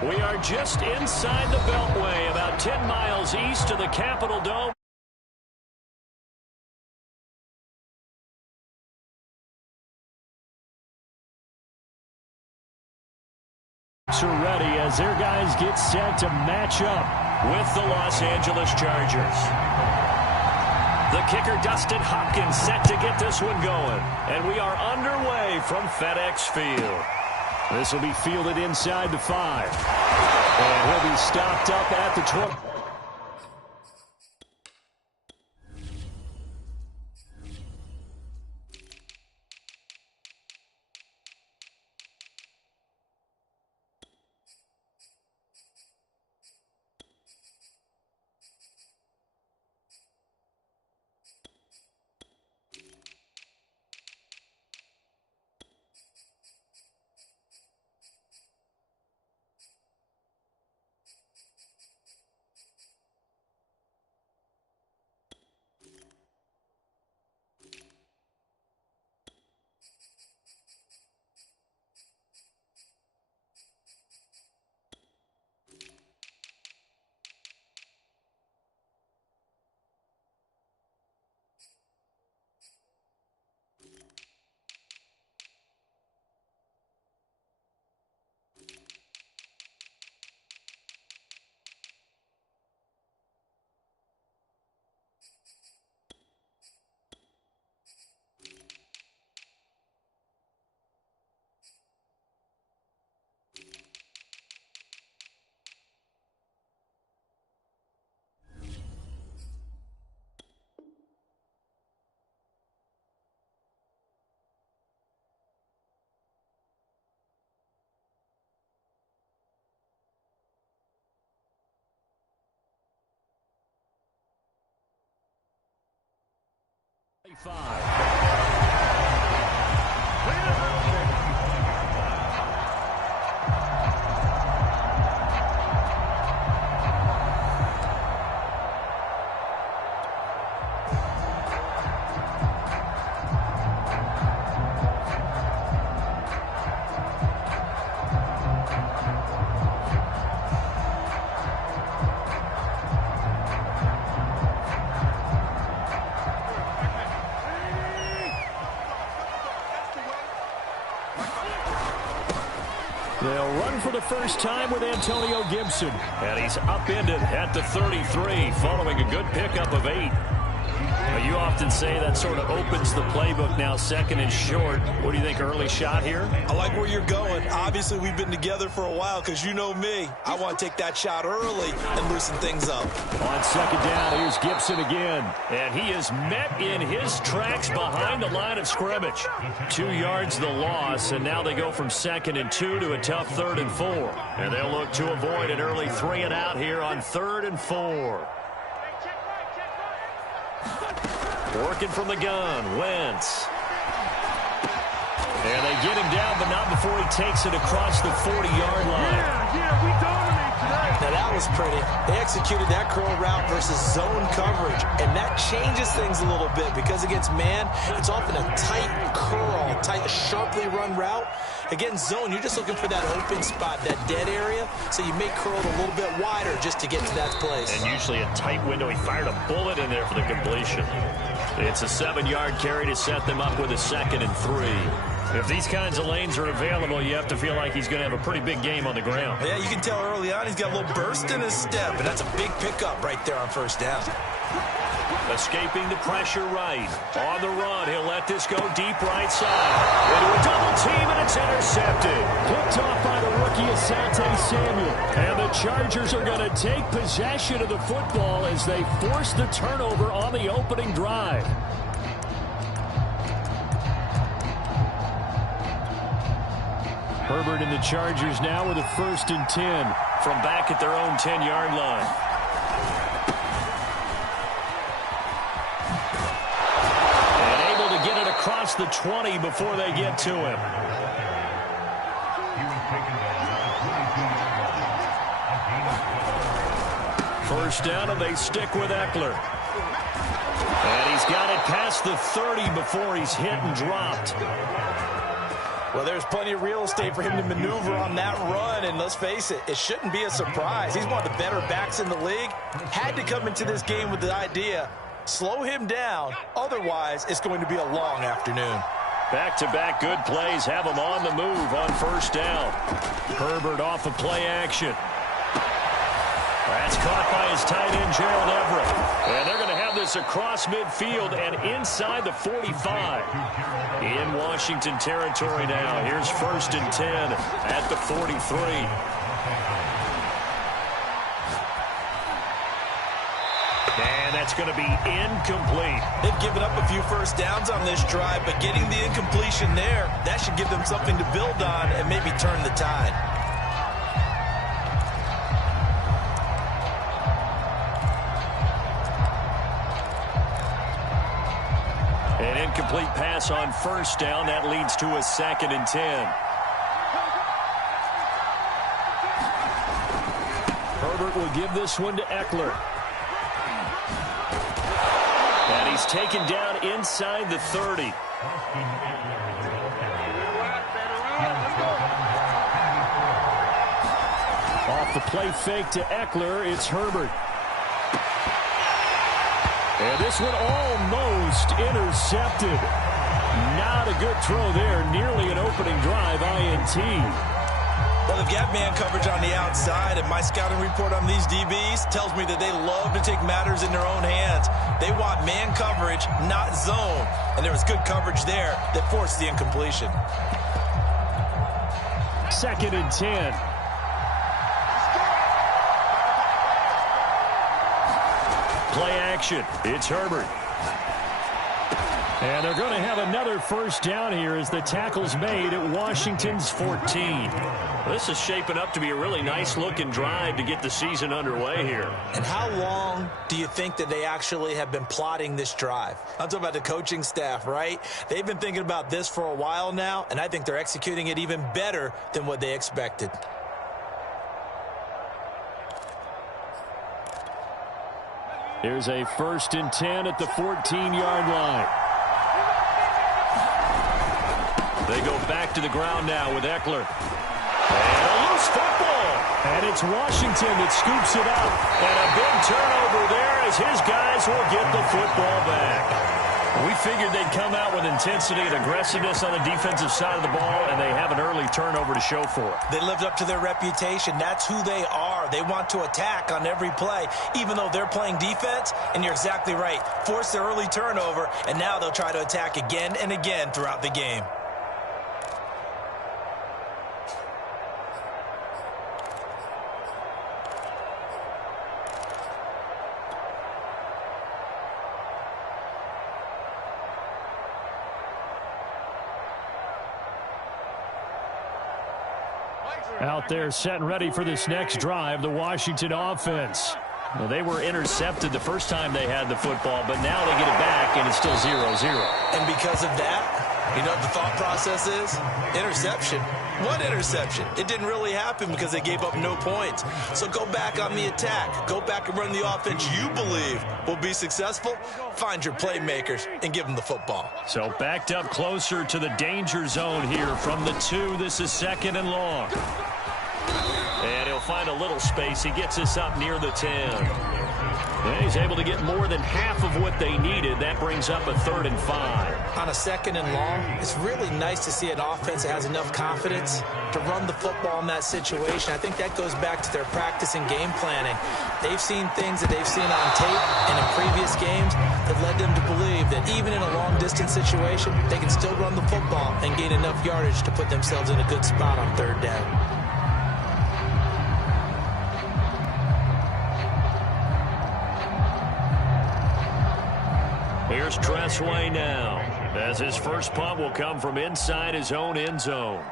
We are just inside the Beltway, about 10 miles east of the Capitol Dome. Are ready as their guys get set to match up with the Los Angeles Chargers. The kicker, Dustin Hopkins, set to get this one going. And we are underway from FedEx Field. This will be fielded inside the 5. And he'll be stopped up at the 20. They'll run for the first time with Antonio Gibson. And he's upended at the 33 following a good pickup of 8. You often say that sort of opens the playbook now, second and short. What do you think, early shot here? I like where you're going. Obviously, we've been together for a while because you know me. I want to take that shot early and loosen things up. On second down, here's Gibson again. And he is met in his tracks behind the line of scrimmage. 2 yards the loss, and now they go from 2nd and 2 to a tough 3rd and 4. And they'll look to avoid an early 3 and out here on 3rd and 4. Working from the gun, Wentz. And they get him down, but not before he takes it across the 40-yard line. Yeah, we dominate today. Now that was pretty. They executed that curl route versus zone coverage, and that changes things a little bit because against man, it's often a tight curl, tight, sharply run route. Against zone, you're just looking for that open spot, that dead area, so you may curl it a little bit wider just to get to that place. And usually a tight window. He fired a bullet in there for the completion. It's a 7-yard carry to set them up with a 2nd and 3. If these kinds of lanes are available, you have to feel like he's going to have a pretty big game on the ground. Yeah, you can tell early on he's got a little burst in his step, and that's a big pickup right there on first down. Escaping the pressure right. On the run, he'll let this go deep right side. Into a double team, and it's intercepted. Picked off by the rookie Asante Samuel. And the Chargers are going to take possession of the football as they force the turnover on the opening drive. Herbert and the Chargers now with a 1st and 10 from back at their own 10-yard line. Across the 20 before they get to him. First down, and they stick with Eckler. And he's got it past the 30 before he's hit and dropped. Well, there's plenty of real estate for him to maneuver on that run, and let's face it, it shouldn't be a surprise. He's one of the better backs in the league. Had to come into this game with the idea, slow him down, otherwise it's going to be a long afternoon. Back-to-back good plays have him on the move on first down. Herbert off of play action. That's caught by his tight end, Gerald Everett. And they're going to have this across midfield and inside the 45. In Washington territory now. Here's 1st and 10 at the 43. And that's going to be incomplete. They've given up a few first downs on this drive, but getting the incompletion there, that should give them something to build on and maybe turn the tide. An incomplete pass on first down. That leads to a 2nd and 10. Herbert will give this one to Eckler. And he's taken down inside the 30. Off the play fake to Eckler, it's Herbert. And this one almost intercepted. Not a good throw there. Nearly an opening drive INT. Well, they've got man coverage on the outside, and my scouting report on these DBs tells me that they love to take matters in their own hands. They want man coverage, not zone. And there was good coverage there that forced the incompletion. 2nd and 10. Play action. It's Herbert. And they're going to have another first down here as the tackle's made at Washington's 14. This is shaping up to be a really nice-looking drive to get the season underway here. And how long do you think that they actually have been plotting this drive? I'm talking about the coaching staff, right? They've been thinking about this for a while now, and I think they're executing it even better than what they expected. Here's a 1st and 10 at the 14-yard line. They go back to the ground now with Eckler. And a loose football. And it's Washington that scoops it up. And a big turnover there as his guys will get the football back. We figured they'd come out with intensity and aggressiveness on the defensive side of the ball, and they have an early turnover to show for it. They lived up to their reputation. That's who they are. They want to attack on every play, even though they're playing defense. And you're exactly right. Force their early turnover, and now they'll try to attack again and again throughout the game. Out there set and ready for this next drive, the Washington offense. Well, they were intercepted the first time they had the football, but now they get it back, and it's still 0-0. And because of that, you know what the thought process is? Interception. What interception? It didn't really happen because they gave up no points. So go back on the attack. Go back and run the offense you believe will be successful. Find your playmakers and give them the football. So backed up closer to the danger zone here from the 2. This is 2nd and long. And he'll find a little space. He gets us up near the 10. And he's able to get more than half of what they needed. That brings up a 3rd and 5. On a 2nd and long, it's really nice to see an offense that has enough confidence to run the football in that situation. I think that goes back to their practice and game planning. They've seen things that they've seen on tape and in previous games that led them to believe that even in a long-distance situation, they can still run the football and gain enough yardage to put themselves in a good spot on 3rd down. Here's Tressway now, as his first punt will come from inside his own end zone.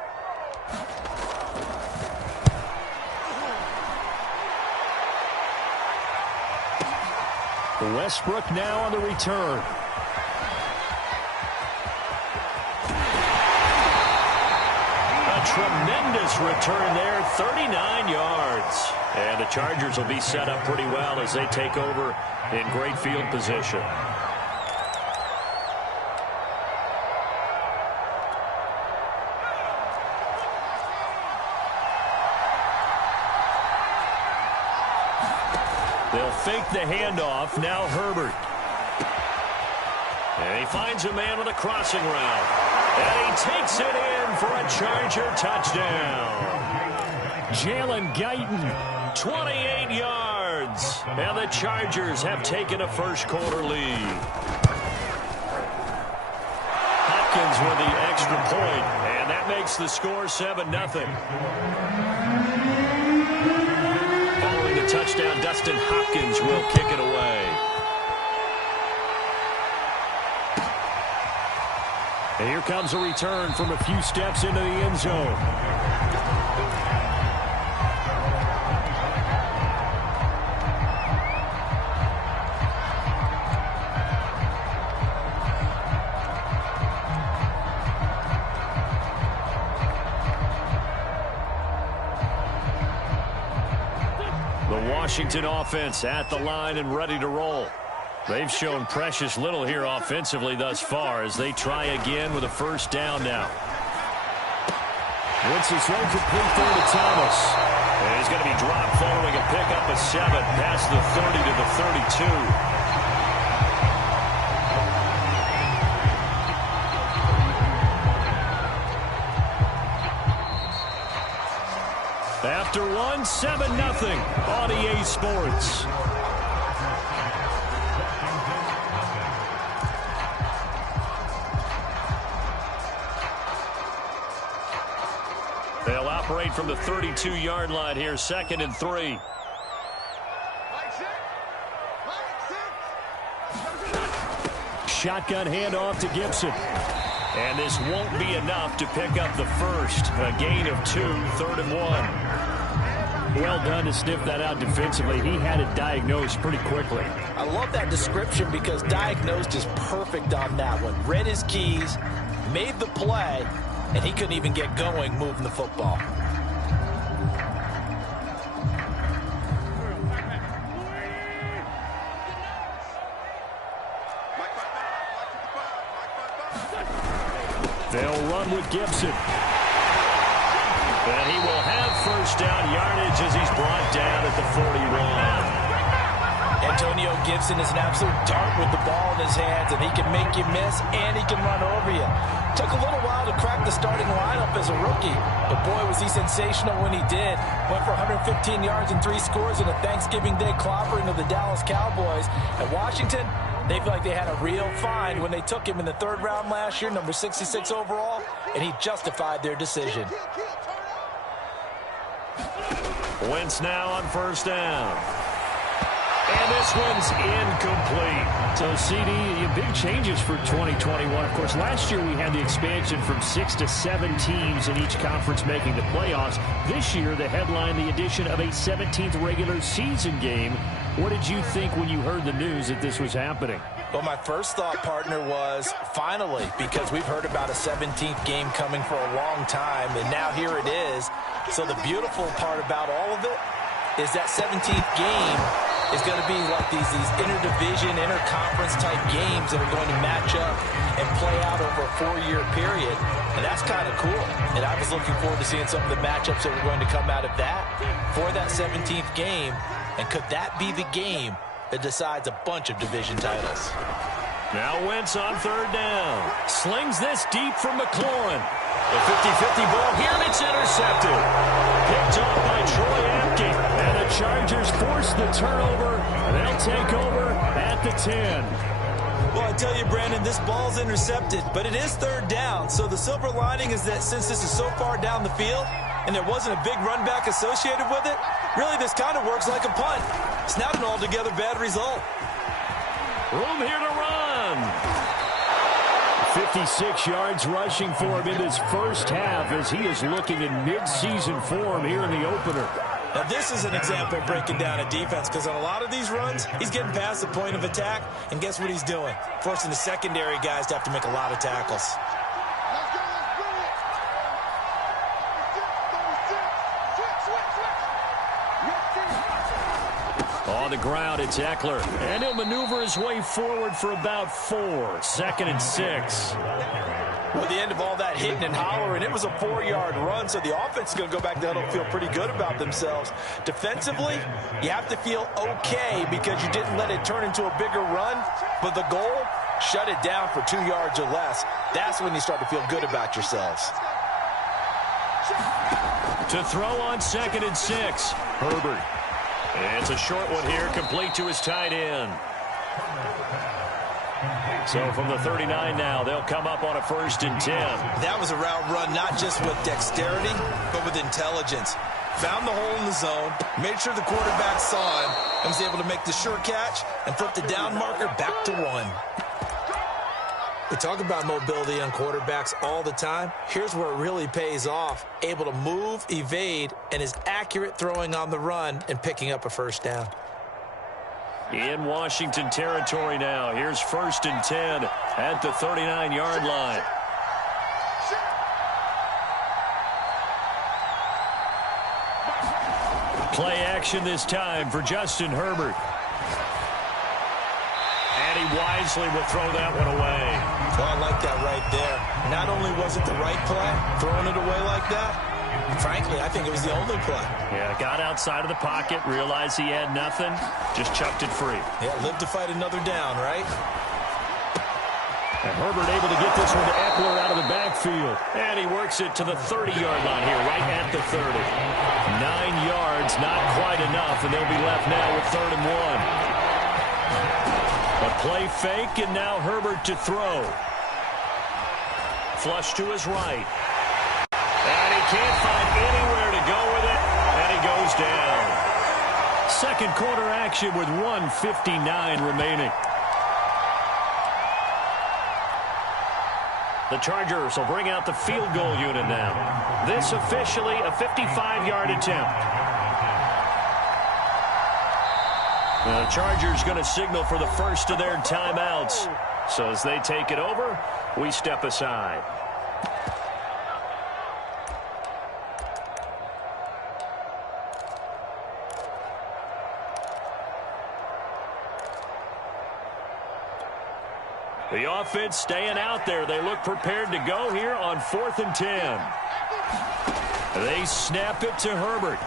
Westbrook now on the return. A tremendous return there, 39 yards. And the Chargers will be set up pretty well as they take over in great field position. fake the handoff. Now Herbert. And he finds a man with a crossing route. And he takes it in for a Charger touchdown. Jalen Guyton, 28 yards. And the Chargers have taken a first-quarter lead. Hopkins with the extra point, and that makes the score 7-0. Following the touchdown, Dustin Hopkins will kick it away. And here comes a return from a few steps into the end zone. The Washington offense at the line and ready to roll. They've shown precious little here offensively thus far as they try again with a first down now. Wentz is throw complete there to Thomas. And he's going to be dropped following a pickup of 7 past the 30 to the 32. After one, 7-0 on EA Sports. They'll operate from the 32-yard line here, 2nd and 3. Shotgun handoff to Gibson. And this won't be enough to pick up the first. A gain of 2, 3rd and 1. Well done to sniff that out defensively. He had it diagnosed pretty quickly. I love that description because diagnosed is perfect on that one. Read his keys, made the play, and he couldn't even get going moving the football. They'll run with Gibson. And he will have first down yardage as he's brought down at the 41. Antonio Gibson is an absolute dart with the ball in his hands, and he can make you miss, and he can run over you. Took a little while to crack the starting lineup as a rookie, but boy, was he sensational when he did. Went for 115 yards and 3 scores in a Thanksgiving Day clobbering of the Dallas Cowboys. At Washington, they feel like they had a real find when they took him in the 3rd round last year, number 66 overall, and he justified their decision. Wentz now on first down. And this one's incomplete. So, CD, big changes for 2021. Of course, last year we had the expansion from 6 to 7 teams in each conference making the playoffs. This year, the headline, the addition of a 17th regular season game. What did you think when you heard the news that this was happening? Well, my first thought, partner, was finally, because we've heard about a 17th game coming for a long time, and now here it is. So the beautiful part about all of it is that 17th game is going to be like these interdivision, interconference type games that are going to match up and play out over a 4-year period. And that's kind of cool. And I was looking forward to seeing some of the matchups that were going to come out of that for that 17th game. And could that be the game that decides a bunch of division titles? Now Wentz on 3rd down. Slings this deep from McLaurin. The 50-50 ball here, and it's intercepted. Picked off by Troy Apke. And the Chargers force the turnover. They'll take over at the 10. Well, I tell you, Brandon, this ball's intercepted, but it is 3rd down. So the silver lining is that since this is so far down the field and there wasn't a big run back associated with it, really this kind of works like a punt. It's not an altogether bad result. Room here to run. 56 yards rushing for him in his first half as he is looking in mid-season form here in the opener. Now, this is an example of breaking down a defense because on a lot of these runs, he's getting past the point of attack, and guess what he's doing? Forcing the secondary guys to have to make a lot of tackles. On the ground, it's Eckler. And he'll maneuver his way forward for about 4. 2nd and 6. Well, the end of all that hitting and hollering, it was a 4-yard run, so the offense is going to go back to the huddle and feel pretty good about themselves. Defensively, you have to feel okay because you didn't let it turn into a bigger run, but the goal, shut it down for 2 yards or less. That's when you start to feel good about yourselves. To throw on 2nd and 6, Herbert. It's a short one here, complete to his tight end. So from the 39 now, they'll come up on a 1st and 10. That was a route run not just with dexterity, but with intelligence. Found the hole in the zone, made sure the quarterback saw him, and was able to make the sure catch and flip the down marker back to 1. We talk about mobility on quarterbacks all the time. Here's where it really pays off. Able to move, evade, and is accurate throwing on the run and picking up a 1st down. In Washington territory now. Here's 1st and 10 at the 39-yard line. Play action this time for Justin Herbert. And he wisely will throw that one away. Oh, I like that right there. Not only was it the right play, throwing it away like that, frankly, I think it was the only play. Yeah, got outside of the pocket, realized he had nothing, just chucked it free. Yeah, live to fight another down, right? And Herbert able to get this one to Eckler out of the backfield. And he works it to the 30-yard line here, right at the 30. 9 yards, not quite enough, and they'll be left now with 3rd and 1. A play fake, and now Herbert to throw. Flush to his right. And he can't find anywhere to go with it, and he goes down. 2nd quarter action with 1:59 remaining. The Chargers will bring out the field goal unit now. This officially a 55-yard attempt. The Chargers going to signal for the first of their timeouts. So as they take it over, we step aside. The offense staying out there. They look prepared to go here on 4th and 10. They snap it to Herbert.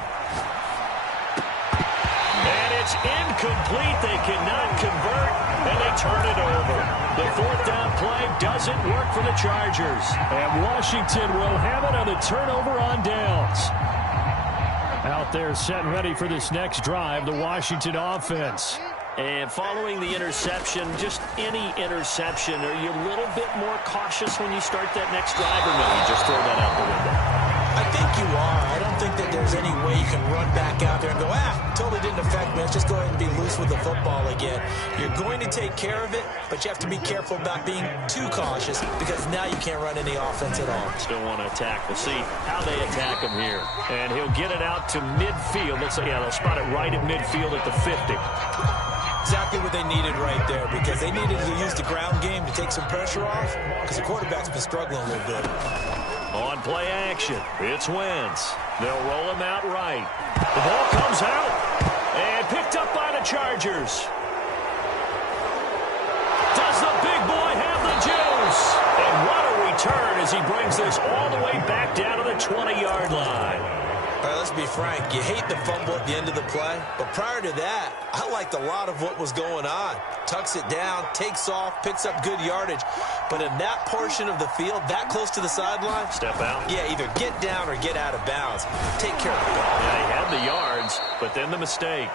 And it's incomplete. They cannot convert, and they turn it over. The 4th down play doesn't work for the Chargers. And Washington will have it on the turnover on downs. Out there set and ready for this next drive, the Washington offense. And following the interception, just any interception, are you a little bit more cautious when you start that next drive, or no, you just throw that out the window? I think you are. I don't think that there's any way you can run back out there and go, totally didn't affect me. Let's just go ahead and be loose with the football again. You're going to take care of it, but you have to be careful about being too cautious because now you can't run any offense at all. Still want to attack. We'll see how they attack him here. And he'll get it out to midfield. Looks like, yeah, they'll spot it right at midfield at the 50. Exactly what they needed right there because they needed to use the ground game to take some pressure off because the quarterback's been struggling a little bit. On play action, it's Wentz. They'll roll him out right. The ball comes out and picked up by the Chargers. Does the big boy have the juice? And what a return as he brings this all the way back down to the 20-yard line. All right, let's be frank. You hate the fumble at the end of the play, but prior to that, I liked a lot of what was going on. Tucks it down, takes off, picks up good yardage. But in that portion of the field, that close to the sideline, step out. Yeah, either get down or get out of bounds. Take care of the ball. Yeah, he had the yards, but then the mistake.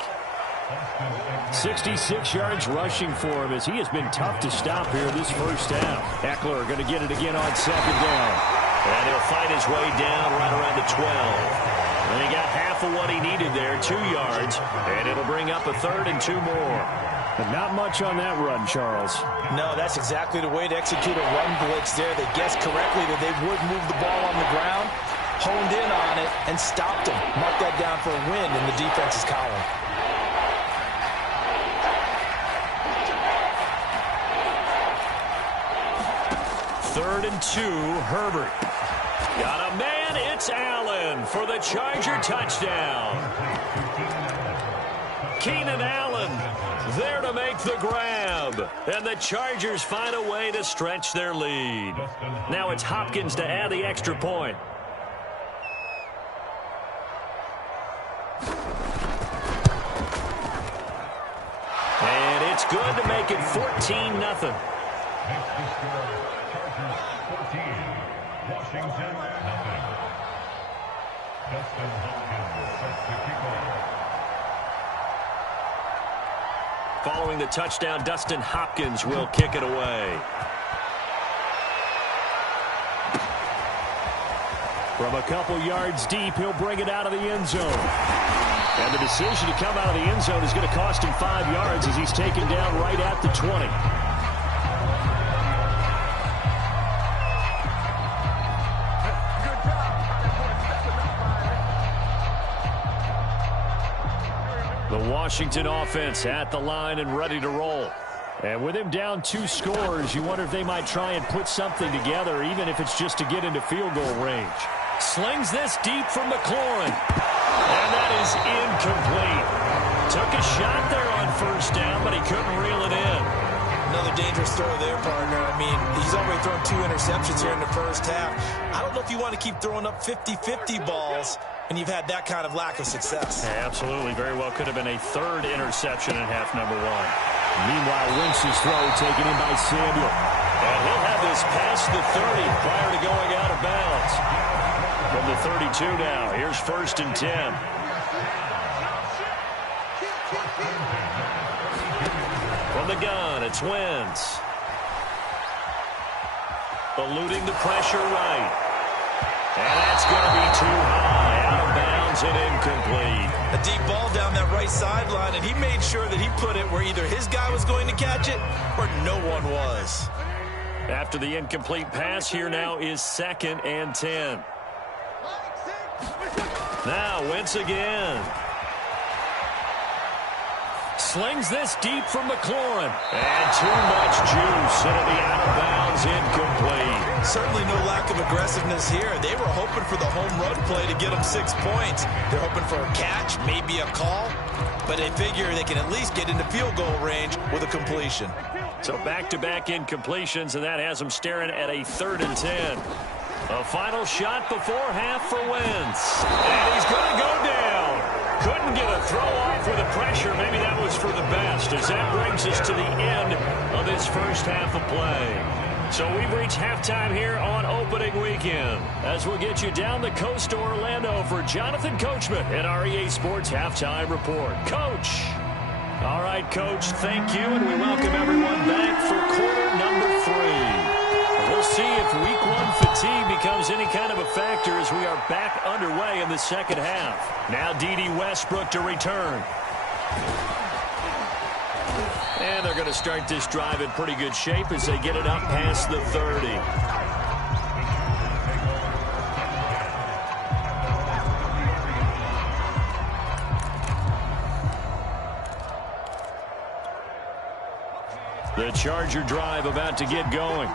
66 yards rushing for him as he has been tough to stop here this first half. Eckler going to get it again on 2nd down. And he'll fight his way down right around the 12. And he got half of what he needed there, 2 yards, and it'll bring up a 3rd and 2 more. But not much on that run, Charles. No, that's exactly the way to execute a run blitz there. They guessed correctly that they would move the ball on the ground, honed in on it, and stopped him. Mark that down for a win in the defense's column. Third and 2, Herbert. Got a man, it's Allen for the Charger touchdown. Keenan Allen there to make the grab. And the Chargers find a way to stretch their lead. Now it's Hopkins to add the extra point. And it's good to make it 14-0. Next to score, Chargers 14, Washington 0. Dustin Hopkins sets the kickoff. Following the touchdown, Dustin Hopkins will kick it away. From a couple yards deep, he'll bring it out of the end zone. And the decision to come out of the end zone is going to cost him 5 yards as he's taken down right at the 20. The Washington offense at the line and ready to roll. And with him down 2 scores, you wonder if they might try and put something together, even if it's just to get into field goal range. Slings this deep from McLaurin. And that is incomplete. Took a shot there on first down, but he couldn't reel it in. Another dangerous throw there, partner. I mean, he's already thrown 2 interceptions here in the first half. I don't know if you want to keep throwing up 50-50 balls when you've had that kind of lack of success. Yeah, absolutely. Very well could have been a 3rd interception in half number 1. Meanwhile, Wentz's throw taken in by Samuel. And he'll have this past the 30 prior to going out of bounds. From the 32 now, here's 1st and 10. From the gun, it's Wentz. Eluding the pressure right. And that's going to be too high, out of bounds and incomplete. A deep ball down that right sideline, and he made sure that he put it where either his guy was going to catch it or no one was. After the incomplete pass, here now is 2nd and 10. Now Wentz again. Slings this deep from McLaurin. And too much juice. It'll be out of bounds, incomplete. Certainly no lack of aggressiveness here. They were hoping for the home run play to get them 6 points. They're hoping for a catch, maybe a call. But they figure they can at least get into field goal range with a completion. So back-to-back incompletions, and that has them staring at a 3rd and 10. A final shot before half for Wentz. And he's going to go down. Couldn't get a throw off with the pressure. Maybe that was for the best, as that brings us to the end of this first half of play. So we've reached halftime here on opening weekend, as we'll get you down the coast to Orlando for Jonathan Coachman at our EA Sports Halftime Report. Coach. All right, Coach, thank you, and we welcome everyone back for quarter number 3. We'll see if week 1 fatigue becomes any kind of a factor as we are back underway in the second half. Now D.D. Westbrook to return. And they're going to start this drive in pretty good shape as they get it up past the 30. The Charger drive about to get going.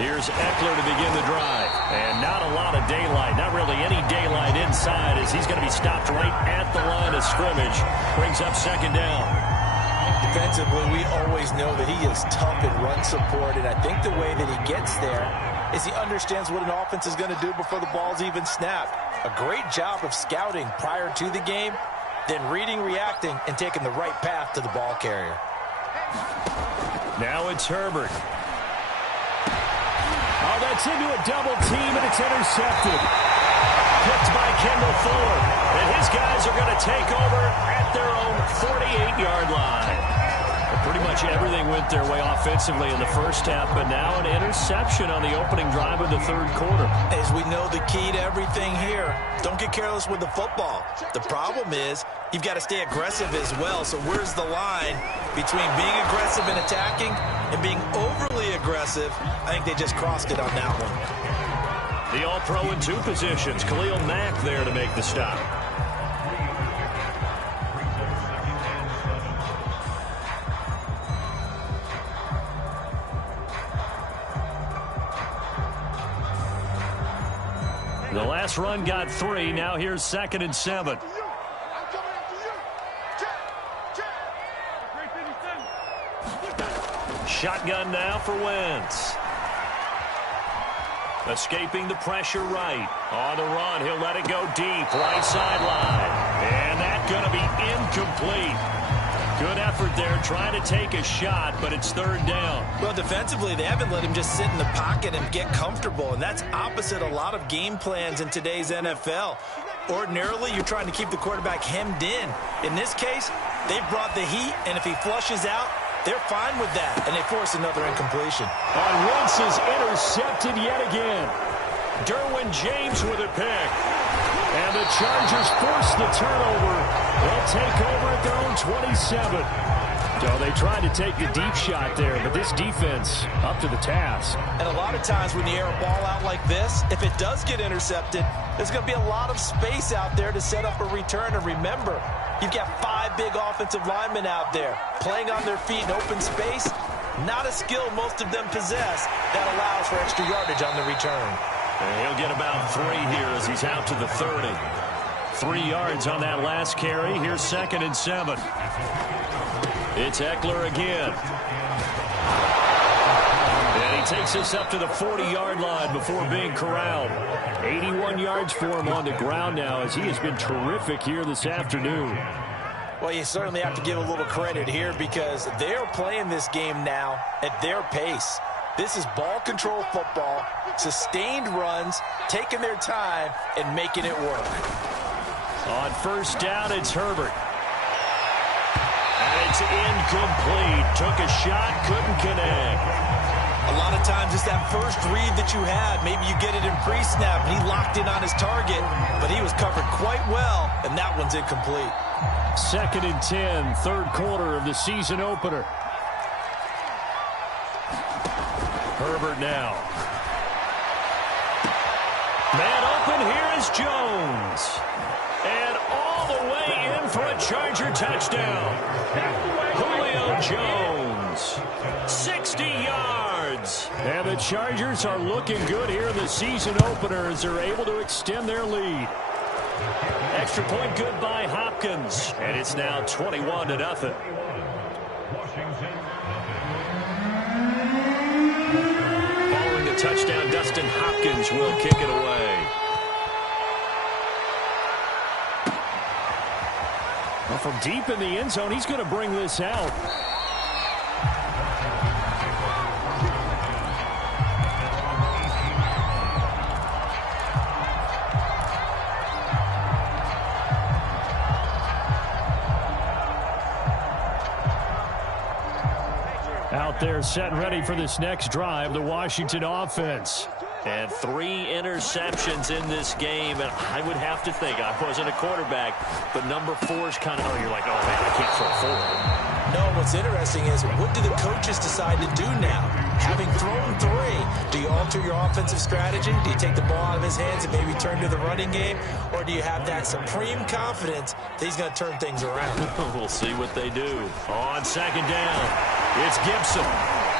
Here's Eckler to begin the drive. And not a lot of daylight. Not really any daylight inside as he's going to be stopped right at the line of scrimmage. Brings up 2nd down. Defensively, we always know that he is tough in run support. And I think the way that he gets there is he understands what an offense is going to do before the ball's even snapped. A great job of scouting prior to the game, then reading, reacting, and taking the right path to the ball carrier. Now it's Herbert. Oh, that's into a double team, and it's intercepted. Picked by Kendall Fuller. And his guys are going to take over at their own 48-yard line. Well, pretty much everything went their way offensively in the first half, but now an interception on the opening drive of the 3rd quarter. As we know, the key to everything here, don't get careless with the football. The problem is you've got to stay aggressive as well. So where's the line between being aggressive and attacking and being overly aggressive? I think they just crossed it on that one. The All-Pro in 2 positions. Khalil Mack there to make the stop. Last run got 3. Now here's 2nd and 7. Shotgun now for Wentz. Escaping the pressure right. On the run, he'll let it go deep. Right sideline. And that's going to be incomplete. Good effort there trying to take a shot, but it's 3rd down. Well, defensively, they haven't let him just sit in the pocket and get comfortable, and that's opposite a lot of game plans in today's NFL. Ordinarily, you're trying to keep the quarterback hemmed in. In this case, they brought the heat, and if he flushes out, they're fine with that, and they force another incompletion. And Wentz is intercepted yet again. Derwin James with a pick. And the Chargers force the turnover. They'll take over at their own 27. So they tried to take the deep shot there, but this defense up to the task. And a lot of times when you air a ball out like this, if it does get intercepted, there's going to be a lot of space out there to set up a return. And remember, you've got 5 big offensive linemen out there playing on their feet in open space. Not a skill most of them possess that allows for extra yardage on the return. And he'll get about 3 here as he's out to the 30. 3 yards on that last carry. Here's 2nd and 7. It's Eckler again. And he takes us up to the 40-yard line before being corralled. 81 yards for him on the ground now as he has been terrific here this afternoon. Well, you certainly have to give a little credit here because they're playing this game now at their pace. This is ball control football, sustained runs, taking their time, and making it work. On 1st down, it's Herbert. And it's incomplete. Took a shot, couldn't connect. A lot of times it's that first read that you had. Maybe you get it in pre-snap, and he locked in on his target, but he was covered quite well, and that one's incomplete. 2nd and 10, 3rd quarter of the season opener. Herbert now. Man open, here is Jones. And all the way in for a Charger touchdown. Julio Jones. 60 yards. And the Chargers are looking good here in the season opener as they're able to extend their lead. Extra point good by Hopkins. And it's now 21-0. Following the touchdown, Dustin Hopkins will kick it away. Well, from deep in the end zone, he's going to bring this out. Out there set and ready for this next drive, the Washington offense. And 3 interceptions in this game, and I would have to think, I wasn't a quarterback, but number 4 is kind of, oh, you're like, oh, man, I can't throw 4. No, what's interesting is what do the coaches decide to do now? Having thrown 3, do you alter your offensive strategy? Do you take the ball out of his hands and maybe turn to the running game? Or do you have that supreme confidence that he's going to turn things around? We'll see what they do. On 2nd down, it's Gibson.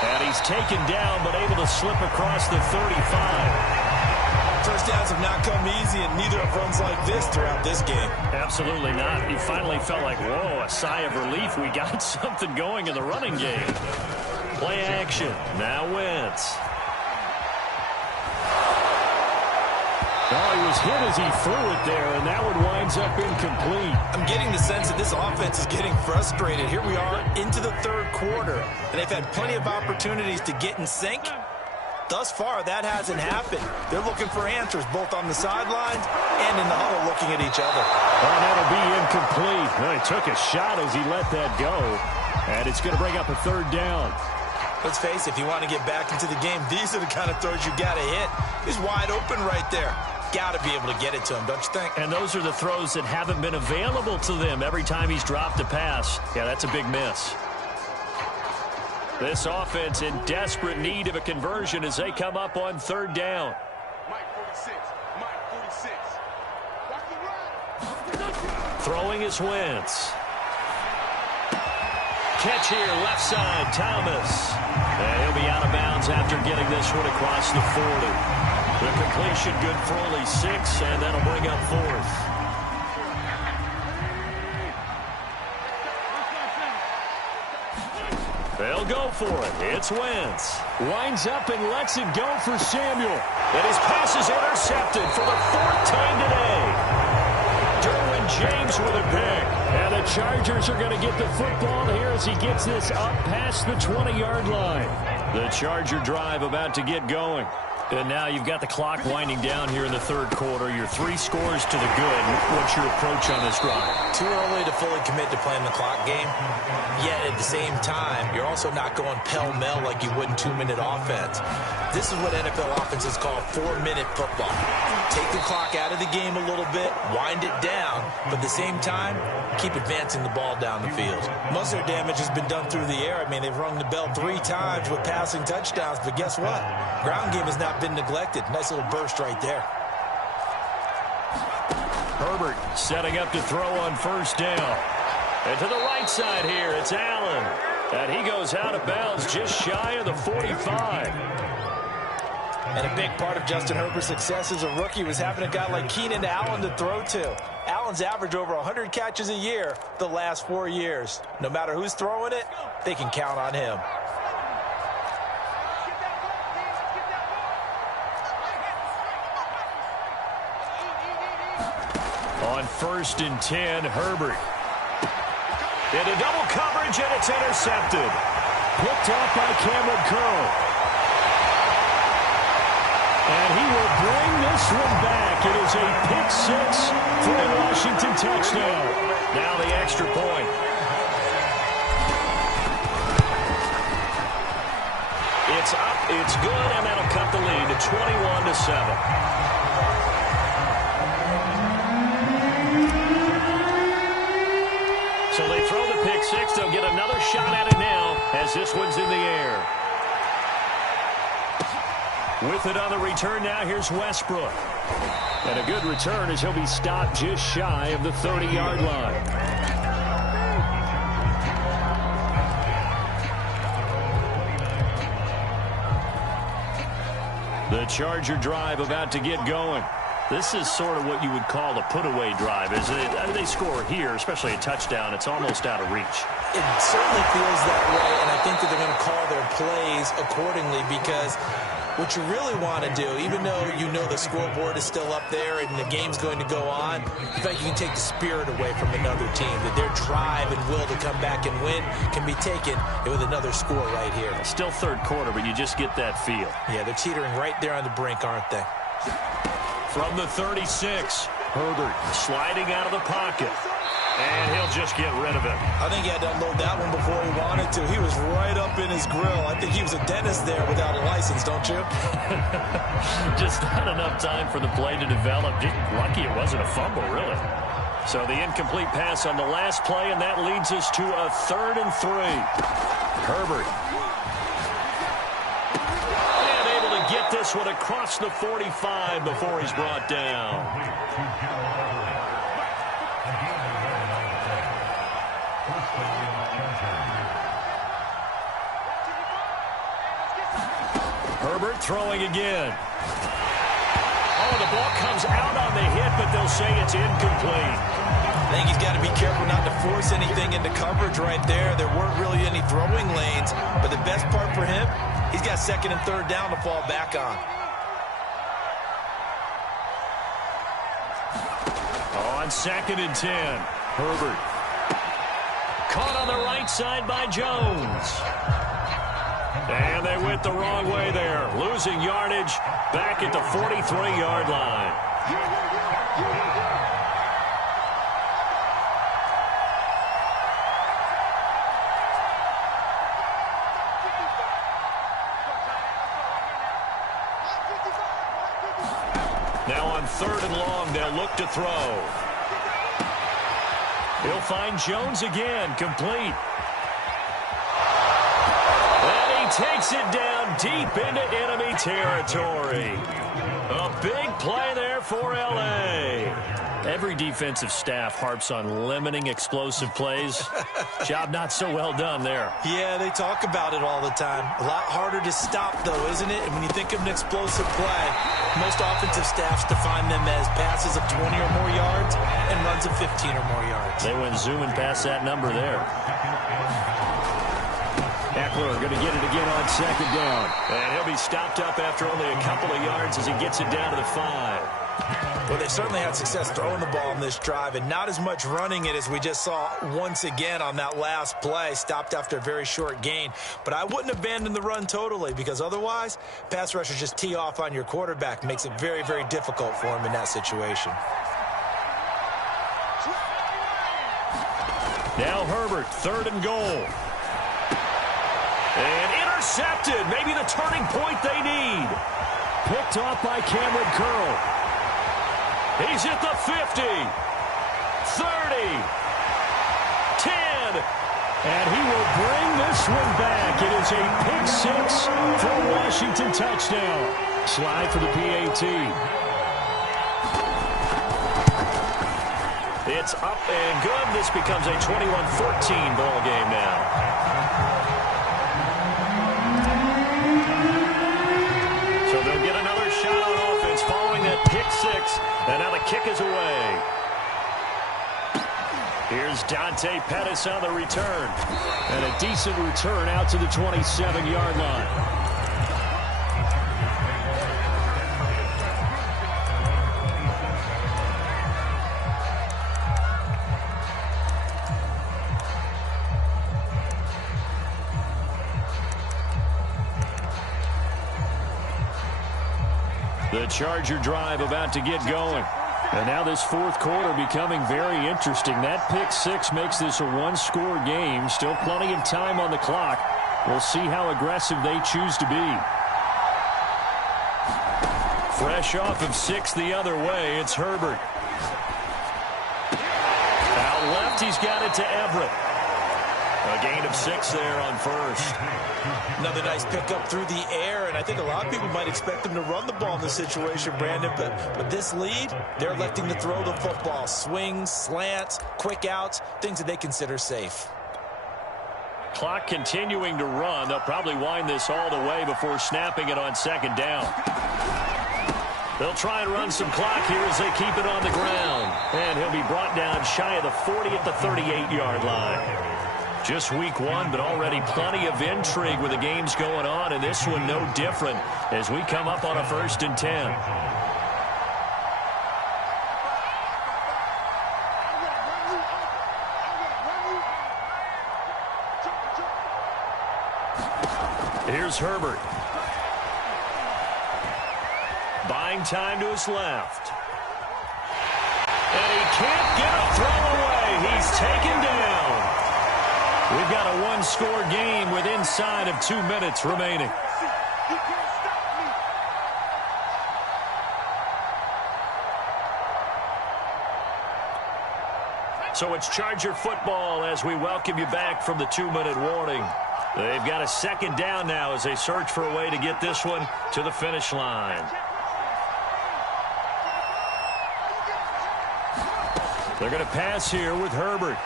And he's taken down, but able to slip across the 35. First downs have not come easy, and neither have runs like this throughout this game. Absolutely not. He finally felt like, whoa, a sigh of relief. We got something going in the running game. Play action. Now Wentz. Oh, he was hit as he threw it there, and that one winds up incomplete. I'm getting the sense that this offense is getting frustrated. Here we are into the 3rd quarter, and they've had plenty of opportunities to get in sync. Thus far, that hasn't happened. They're looking for answers both on the sidelines and in the huddle looking at each other. Oh, that'll be incomplete. Well, he took a shot as he let that go, and it's going to bring up a 3rd down. Let's face it, if you want to get back into the game, these are the kind of throws you got to hit. He's wide open right there. Got to be able to get it to him, don't you think? And those are the throws that haven't been available to them every time he's dropped a pass. Yeah, that's a big miss. This offense in desperate need of a conversion as they come up on 3rd down. Throwing is Wentz. Catch here, left side, Thomas. And he'll be out of bounds after getting this one across the 40. The completion good for only 6, and that'll bring up 4th. They'll go for it. It's Wentz. Winds up and lets it go for Samuel. And his pass is intercepted for the 4th time today. Derwin James with a pick. And the Chargers are going to get the football here as he gets this up past the 20-yard line. The Charger drive about to get going. And now you've got the clock winding down here in the 3rd quarter. You're 3 scores to the good. What's your approach on this drive? Too early to fully commit to playing the clock game. Yet at the same time, you're also not going pell-mell like you would in 2-minute offense. This is what NFL offenses call 4-minute football. Take the clock out of the game a little bit, wind it down, but at the same time, keep advancing the ball down the field. Most of their damage has been done through the air. I mean, they've rung the bell 3 times with passing touchdowns, but guess what? Ground game has not been neglected. Nice little burst right there. Herbert setting up to throw on 1st down. And to the right side here, it's Allen. And he goes out of bounds just shy of the 45. And a big part of Justin Herbert's success as a rookie was having a guy like Keenan Allen to throw to. Allen's averaged over 100 catches a year the last 4 years. No matter who's throwing it, they can count on him. On 1st and 10, Herbert. Into double coverage, and it's intercepted. Picked off by Cameron Curl. And he will bring this one back. It is a pick-6 for a Washington touchdown. Now the extra point. It's up, it's good, and that'll cut the lead to 21-7. So they throw the pick-6. They'll get another shot at it now as this one's in the air. With it on the return now, here's Westbrook. And a good return as he'll be stopped just shy of the 30-yard line. The Charger drive about to get going. This is sort of what you would call a put-away drive, isn't it? I mean, they score here, especially a touchdown. It's almost out of reach. It certainly feels that way, and I think that they're going to call their plays accordingly because what you really want to do, even though you know the scoreboard is still up there and the game's going to go on, in fact, you can take the spirit away from another team, that their drive and will to come back and win can be taken with another score right here. Still 3rd quarter, but you just get that feel. Yeah, they're teetering right there on the brink, aren't they? From the 36, Herbert sliding out of the pocket. And he'll just get rid of it. I think he had to unload that one before he wanted to. He was right up in his grill. I think he was a dentist there without a license, don't you? Just not enough time for the play to develop. Just lucky it wasn't a fumble, really. So the incomplete pass on the last play, and that leads us to a 3rd and 3. Herbert. And able to get this one across the 45 before he's brought down. Herbert throwing again. Oh, the ball comes out on the hit, but they'll say it's incomplete. I think he's got to be careful not to force anything into coverage right there. There weren't really any throwing lanes, but the best part for him, he's got 2nd and 3rd down to fall back on. On 2nd and 10, Herbert. Caught on the right side by Jones. And they went the wrong way there. Losing yardage back at the 43-yard line. Now on 3rd and long, they'll look to throw. He'll find Jones again, complete. Takes it down deep into enemy territory. A big play there for L.A. And Every defensive staff harps on limiting explosive plays. Job not so well done there. Yeah, they talk about it all the time. A lot harder to stop, though, isn't it? And when you think of an explosive play, most offensive staffs define them as passes of 20 or more yards and runs of 15 or more yards. They went zooming past that number there. Eckler going to get it again on second down. And he'll be stopped up after only a couple of yards as he gets it down to the 5. Well, they certainly had success throwing the ball in this drive and not as much running it as we just saw once again on that last play. Stopped after a very short gain. But I wouldn't abandon the run totally, because otherwise, pass rushers just tee off on your quarterback. Makes it very, very difficult for him in that situation. Now Herbert, 3rd and goal. And intercepted. Maybe the turning point they need. Picked off by Cameron Curl. He's at the 50, 30, 10. And he will bring this one back. It is a pick 6 for a Washington touchdown. Slide for the PAT. It's up and good. This becomes a 21-14 ball game now. So they'll get another shot on offense following that pick 6. And now the kick is away. Here's Dante Pettis on the return. And a decent return out to the 27-yard line. The Charger drive about to get going. And now this fourth quarter becoming very interesting. That pick 6 makes this a one-score game. Still plenty of time on the clock. We'll see how aggressive they choose to be. Fresh off of 6 the other way, it's Herbert. Out left, he's got it to Everett. A gain of 6 there on first. Another nice pickup through the air, and I think a lot of people might expect them to run the ball in this situation, Brandon, but with this lead, they're electing to throw the football. Swings, slants, quick outs, things that they consider safe. Clock continuing to run. They'll probably wind this all the way before snapping it on second down. They'll try and run some clock here as they keep it on the ground. And he'll be brought down shy of the 40 at the 38-yard line. Just week 1, but already plenty of intrigue with the games going on, and this one no different as we come up on a 1st and 10. Here's Herbert. Buying time to his left. And he can't get a throw away. He's taken down. We've got a one-score game with inside of 2 minutes remaining. So it's Charger football as we welcome you back from the 2-minute warning. They've got a 2nd down now as they search for a way to get this one to the finish line. They're going to pass here with Herbert.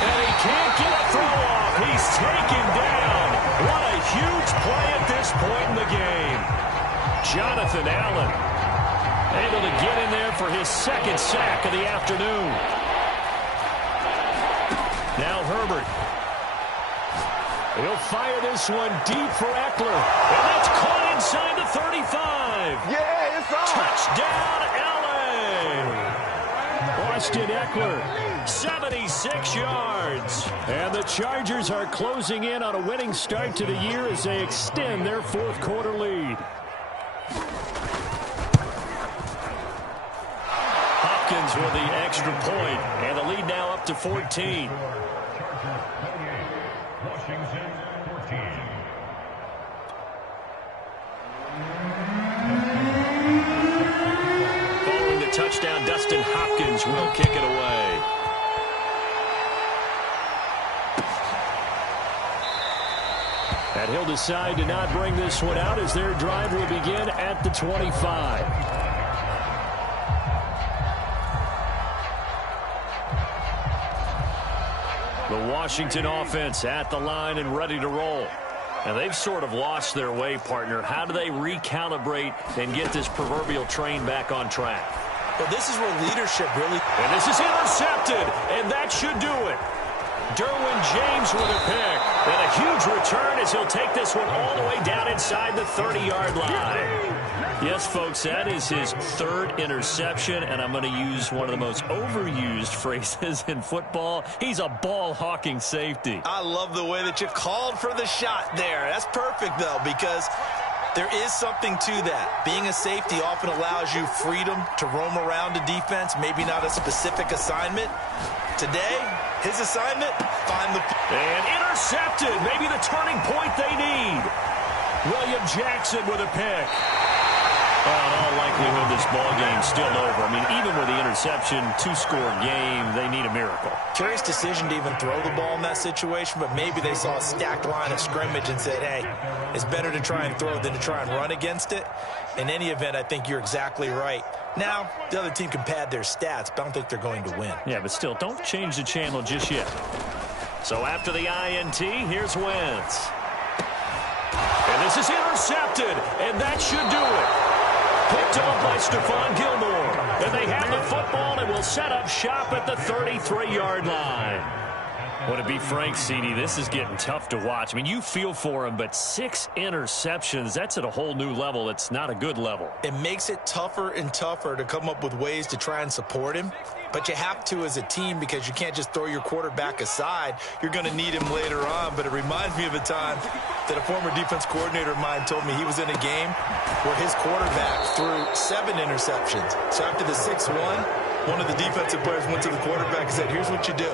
And he can't get a throw off. He's taken down. What a huge play at this point in the game. Jonathan Allen able to get in there for his 2nd sack of the afternoon. Now Herbert. He'll fire this one deep for Eckler. And that's caught inside the 35. Yeah, it's on. Touchdown, LA. Austin Eckler, 76 yards. And the Chargers are closing in on a winning start to the year as they extend their fourth quarter lead. Hopkins with the extra point, and the lead now up to 14. Chargers 28, Washington 14. Following the touchdown, Dustin Hopkins will kick it away. And he'll decide to not bring this one out as their drive will begin at the 25. The Washington offense at the line and ready to roll. And they've sort of lost their way, partner. How do they recalibrate and get this proverbial train back on track? Well, this is where leadership really... And this is intercepted, and that should do it. Derwin James with a pick. And a huge return as he'll take this one all the way down inside the 30-yard line. Yes, folks, that is his third interception, and I'm going to use one of the most overused phrases in football. He's a ball-hawking safety. I love the way that you called for the shot there. That's perfect, though, because there is something to that. Being a safety often allows you freedom to roam around a defense, maybe not a specific assignment. Today, his assignment, find the... And intercepted, maybe the turning point they need. William Jackson with a pick. Well, in all likelihood, this ball game's still over. I mean, even with the interception, two-score game, they need a miracle. Curious decision to even throw the ball in that situation, but maybe they saw a stacked line of scrimmage and said, hey, it's better to try and throw than to try and run against it. In any event, I think you're exactly right. Now, the other team can pad their stats, but I don't think they're going to win. Yeah, but still, don't change the channel just yet. So after the INT, here's Wentz. And this is intercepted, and that should do it. Picked off by Stephon Gilmore. And they have the football and will set up shop at the 33-yard line. Would it be frank, CD? This is getting tough to watch. I mean, you feel for him, but 6 interceptions, that's at a whole new level. It's not a good level. It makes it tougher and tougher to come up with ways to try and support him. But you have to as a team because you can't just throw your quarterback aside. You're going to need him later on. But it reminds me of a time that a former defense coordinator of mine told me he was in a game where his quarterback threw 7 interceptions. So after the 6-1, one of the defensive players went to the quarterback and said, here's what you do.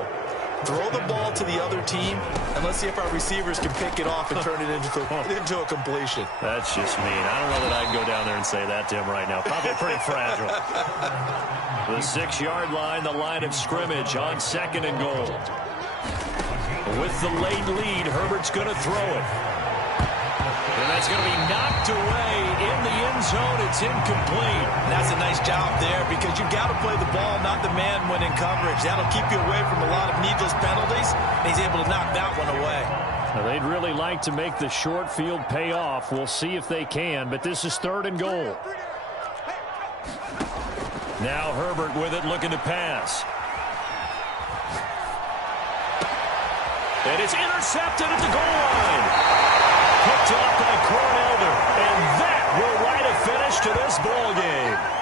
Throw the ball to the other team, and let's see if our receivers can pick it off and turn it into a completion. That's just mean. I don't know that I'd go down there and say that to him right now. Probably pretty fragile. The 6-yard line, the line of scrimmage on 2nd and goal. With the late lead, Herbert's going to throw it. And that's going to be knocked away in the end zone. It's incomplete. And that's a nice job there because you've got to play the ball, not the man when in coverage. That'll keep you away from a lot of needless penalties. And he's able to knock that one away. Now, they'd really like to make the short field pay off. We'll see if they can, but this is 3rd and goal. Now Herbert with it, looking to pass. And it's intercepted at the goal line. Picked off by Cornelder. And that will write a finish to this ball game.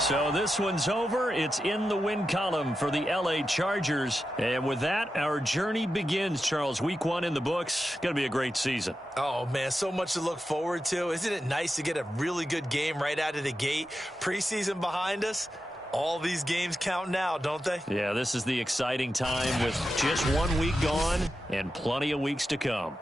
So this one's over. It's in the win column for the LA Chargers. And with that, our journey begins, Charles. Week 1 in the books. Going to be a great season. Oh, man, so much to look forward to. Isn't it nice to get a really good game right out of the gate? Preseason behind us. All these games count now, don't they? Yeah, this is the exciting time with just 1 week gone and plenty of weeks to come.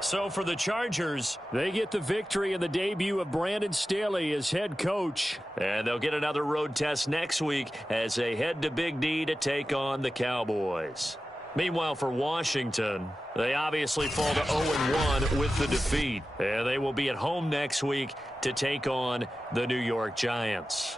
So for the Chargers, they get the victory in the debut of Brandon Staley as head coach. And they'll get another road test next week as they head to Big D to take on the Cowboys. Meanwhile, for Washington, they obviously fall to 0-1 with the defeat. And they will be at home next week to take on the New York Giants.